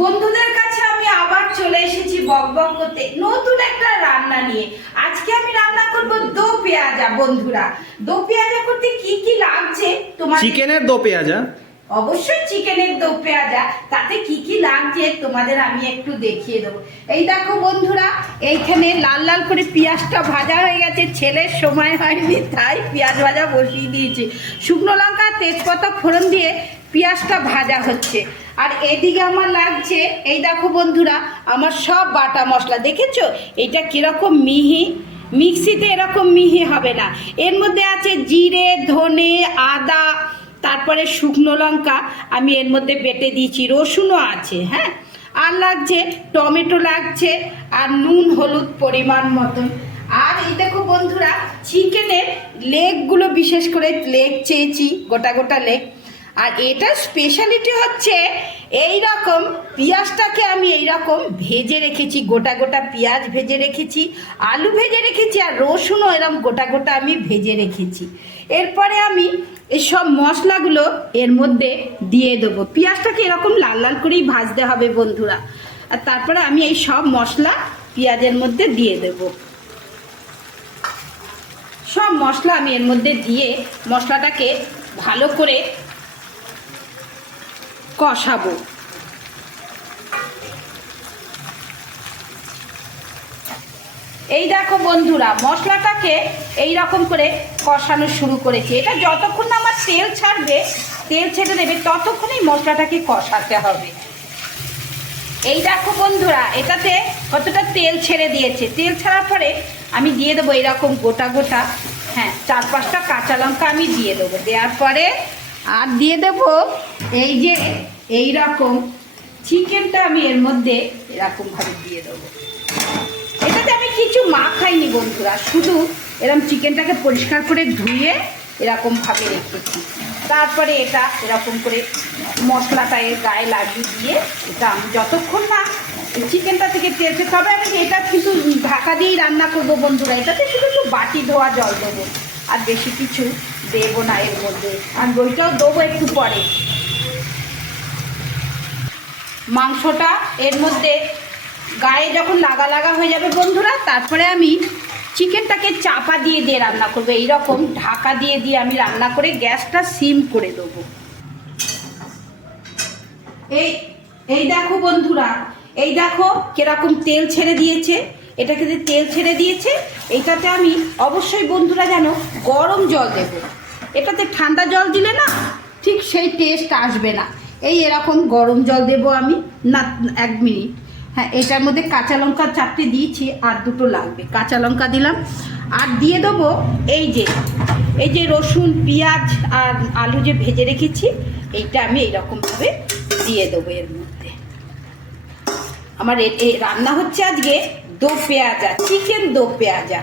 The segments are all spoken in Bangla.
বন্ধুদের কাছে আমি আবার চলে এসেছি বকবক করতে নতুন একটা রান্না নিয়ে। আজকে আমি রান্না করব দো পেঁয়াজা। বন্ধুরা, দো পেঁয়াজা করতে কি কি লাগছে তোমার? চিকেনের দো পেঁয়াজা, অবশ্যই চিকেনের দো পেঁয়াজা। তাতে কি কি লাগছে তোমাদের আমি একটু দেখিয়ে দেবো। এই দেখো বন্ধুরা, এইখানে লাল লাল করে পেঁয়াজটা ভাজা হয়ে গেছে। ছেলের সময় হয়নি তাই পেঁয়াজ ভাজা বসিয়ে দিয়েছি। শুকনো লঙ্কা তেজপাতা ফোড়ন দিয়ে পেঁয়াজটা ভাজা হচ্ছে। আর এদিকে আমার লাগছে, এই দেখো বন্ধুরা, আমার সব বাটা মশলা। দেখেছো এটা কিরকম মিহি? মিক্সিতে এরকম মিহি হবে না। এর মধ্যে আছে জিরে, ধনে, আদা, তারপরে শুকনো লঙ্কা আমি এর মধ্যে বেটে দিয়েছি, রসুনও আছে। হ্যাঁ, আর লাগছে টমেটো লাগছে, আর নুন হলুদ পরিমাণ মতন। আর এই দেখো বন্ধুরা, চিকেনের লেগগুলো, বিশেষ করে লেগ চেয়েছি, গোটা গোটা লেগ। আর এটা স্পেশালিটি হচ্ছে এই রকম পেঁয়াজটাকে আমি এই রকম ভেজে রেখেছি, গোটা গোটা পেঁয়াজ ভেজে রেখেছি, আলু ভেজে রেখেছি, আর রসুনও এরকম গোটা গোটা আমি ভেজে রেখেছি। এরপরে আমি এই সব মশলাগুলো এর মধ্যে দিয়ে দেবো। পেঁয়াজটাকে এরকম লাল লাল করেই ভাজতে হবে বন্ধুরা। আর তারপরে আমি এই সব মশলা পেঁয়াজের মধ্যে দিয়ে দেব। সব মশলা আমি এর মধ্যে দিয়ে মশলাটাকে ভালো করে কষাবো। এই দেখো বন্ধুরা, মশলাটাকে এই রকম করে কষানো শুরু করেছি। এটা যতক্ষণ না আমার তেল ছাড়বে, তেল ছেড়ে দেবে, ততক্ষণই মশলাটাকে কষাতে হবে। এই দেখো বন্ধুরা, এটাতে কতটা তেল ছেড়ে দিয়েছে। তেল ছাড়ার পরে আমি দিয়ে দেবো এইরকম গোটা গোটা, হ্যাঁ, 4-5টা কাঁচা লঙ্কা আমি দিয়ে দেবো। দেওয়ার পরে আর দিয়ে দেবো এই যে এই রকম চিকেনটা আমি এর মধ্যে এরকমভাবে দিয়ে দেবো। এটাতে আমি কিছু মাখাইনি বন্ধুরা, শুধু এরকম চিকেনটাকে পরিষ্কার করে ধুয়ে এরকমভাবে রেখেছি। তারপরে এটা এরকম করে মশলাটা এর গায়ে লাগিয়ে দিয়ে এটা আমি যতক্ষণ না চিকেনটা থেকে তেলছে, তবে আমি এটা কিন্তু ঢাকা দিয়েই রান্না করবো বন্ধুরা। এটাতে শুধু একটু বাটি ধোয়া জল দেবো, আর বেশি কিছু দেবো না এর মধ্যে। আর দইটাও দেবো একটু পরে। মাংসটা এর মধ্যে গায়ে যখন লাগা লাগা হয়ে যাবে বন্ধুরা, তারপরে আমি চিকেনটাকে চাপা দিয়ে দিয়ে রান্না করবো। এইরকম ঢাকা দিয়ে দিয়ে আমি রান্না করে গ্যাসটা সিম করে দেবো। এই দেখো বন্ধুরা, এই দেখো কিরকম তেল ছেড়ে দিয়েছে। এটাকে যে তেল ছেড়ে দিয়েছে, এইটাতে আমি অবশ্যই বন্ধুরা যেন গরম জল দেব। এটাতে ঠান্ডা জল দিলে না ঠিক সেই টেস্ট আসবে না। এরকম গরম জল দেব আমি। না, 1 মিনিট। হ্যাঁ, এটার মধ্যে কাঁচা লঙ্কা 4টে দিয়েছি, আর 2টো লাগবে। কাঁচা লঙ্কা দিলাম, আর দিয়ে দেবো এই যে রসুন, পেঁয়াজ আর আলু যে ভেজে রেখেছি, এইটা আমি এইরকমভাবে দিয়ে দেবো এর মধ্যে। আমার রান্না হচ্ছে আজকে দো পেঁয়াজা, চিকেন দো পেঁয়াজা।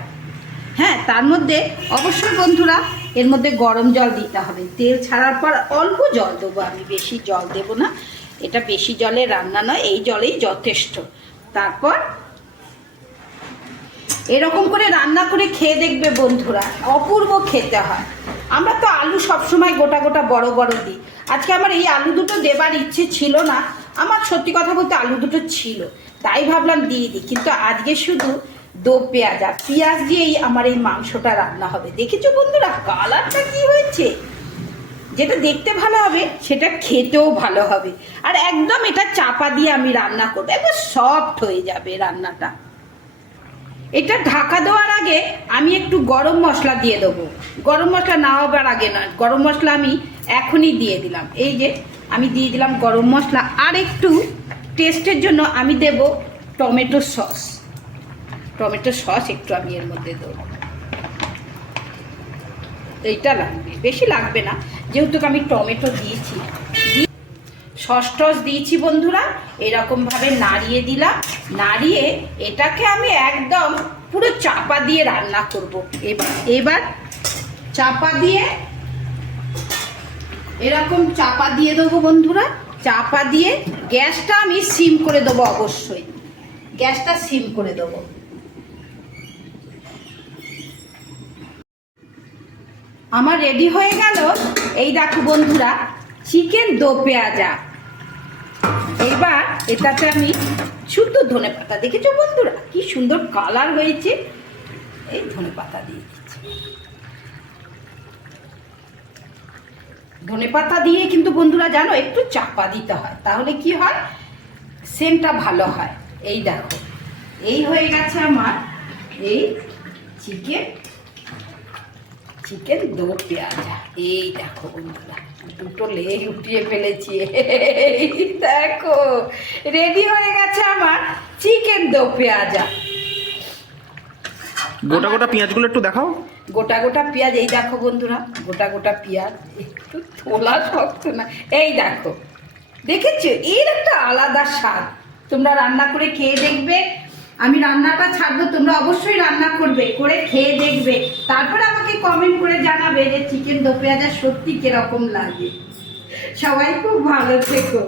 হ্যাঁ, তার মধ্যে অবশ্যই বন্ধুরা এর মধ্যে গরম জল দিতে হবে। তেল ছাড়ার পর অল্প জল দেবো আমি, বেশি জল দেবো না। এটা বেশি জলে রান্না নয়, এই জলেই যথেষ্ট। তারপর এরকম করে রান্না করে খেয়ে দেখবে বন্ধুরা, অপূর্ব খেতে হয়। আমরা তো আলু সবসময় গোটা গোটা বড় বড় দিই। আজকে আমার এই আলু দুটো দেবার ইচ্ছে ছিল না। আমার সত্যি কথা বলতে আলু দুটো ছিল, তাই ভাবলাম দিয়ে দিই। কিন্তু আজকে শুধু দো পেঁয়াজা, পেঁয়াজ দিয়েই আমার এই মাংসটা রান্না হবে। দেখেছো বন্ধুরা কালারটা কি হয়েছে? যেটা দেখতে ভালো হবে সেটা খেতেও ভালো হবে। আর একদম এটা চাপা দিয়ে আমি রান্না করবো, একবার সফট হয়ে যাবে রান্নাটা। এটা ঢাকা দেওয়ার আগে আমি একটু গরম মশলা দিয়ে দেবো। গরম মশলা না হবার আগে নয়, গরম মশলা আমি এখনই দিয়ে দিলাম। এই যে আমি দিয়ে দিলাম গরম মশলা। আর একটু টেস্টের জন্য আমি দেব টমেটো সস। টমেটো সস একটু আমি এর মধ্যে দেবো। এইটা লাগবে, বেশি লাগবে না, যেহেতু আমি টমেটো দিয়েছি। সস টস দিয়েছি বন্ধুরা। এরকমভাবে নাড়িয়ে দিলাম। নাড়িয়ে এটাকে আমি একদম পুরো চাপা দিয়ে রান্না করব। এবার চাপা দিয়ে এরকম চাপা দিয়ে দেবো বন্ধুরা। চাপা দিয়ে গ্যাসটা আমি সিম করে দেবো। অবশ্যই গ্যাসটা সিম করে দেবো। আমার রেডি হয়ে গেল। এই দেখো বন্ধুরা, চিকেন দো পেঁয়াজা। এইবার এটাতে আমি শুদ্ধ ধনেপাতা, দেখেছো বন্ধুরা কি সুন্দর কালার হয়েছে, এই ধনেপাতা দিয়ে দিচ্ছি। ধনেপাতা দিয়ে কিন্তু বন্ধুরা জানো একটু চাপা দিতে হয়, তাহলে কি হয় সেন্টটা ভালো হয়। এই দেখো এই হয়ে গেছে আমার এই চিকেন দো পেঁয়াজা। এই দেখো বন্ধুরা দুটো লেগ উঠিয়ে ফেলেছি, এই দেখো রেডি হয়ে গেছে আমার চিকেন দো পেঁয়াজা। গোটা গোটা পেঁয়াজগুলো একটু দেখাও। গোটা গোটা পেঁয়াজ, এই দেখো বন্ধুরা গোটা গোটা পেঁয়াজ, একটু তোলা শক্ত না, এই দেখো দেখেছো এর একটা আলাদা স্বাদ। তোমরা রান্না করে খেয়ে দেখবে, আমি রান্নাটা ছাড়বো, তোমরা অবশ্যই রান্না করবে, করে খেয়ে দেখবে, তারপর আমাকে কমেন্ট করে জানাবে যে চিকেন দো পেঁয়াজা সত্যি কিরকম লাগে। সবাই খুব ভালো থেকো।